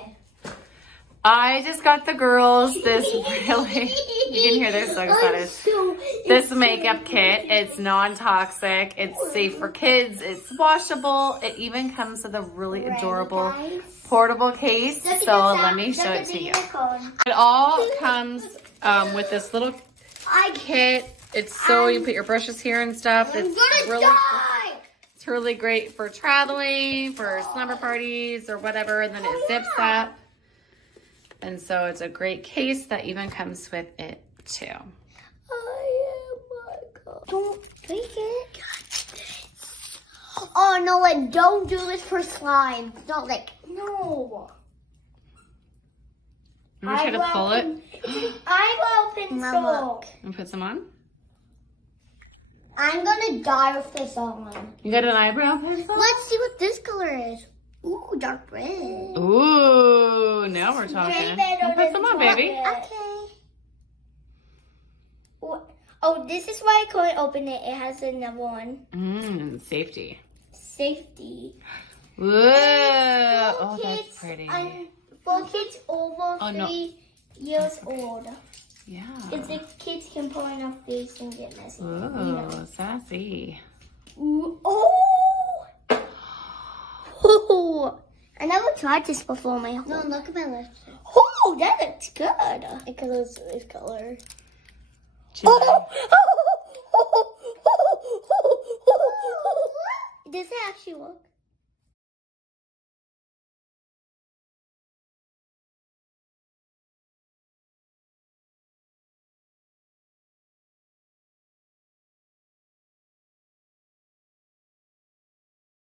Okay. I just got the girls this really, you can hear they're so excited. This makeup kit, it's non-toxic, it's safe for kids, it's washable. It even comes with a really adorable portable case. So let me show it to you. It all comes with this little kit. It's so you put your brushes here and stuff. It's really great for traveling, for slumber parties or whatever, and then it zips up. And so it's a great case that even comes with it too. Oh my God. Don't take it. Oh no, and don't do this for slime. Not like, no. I'm gonna try to pull it. Eyebrow pencil. And put some on? I'm gonna die with this on. You got an eyebrow pencil? Let's see what this color is. Ooh, dark red. Ooh, now we're talking. I'll put some on, baby. Okay. Oh, this is why I couldn't open it. It has another one. Safety. Safety. Whoa. Oh, that's pretty. For kids over 3 years old. Yeah. If the kids can pull in our face and get messy. Ooh, sassy. Ooh. Oh! Oh, I never tried this before. No, look at my lips. Oh, that looks good. It colors this color. Does it actually work?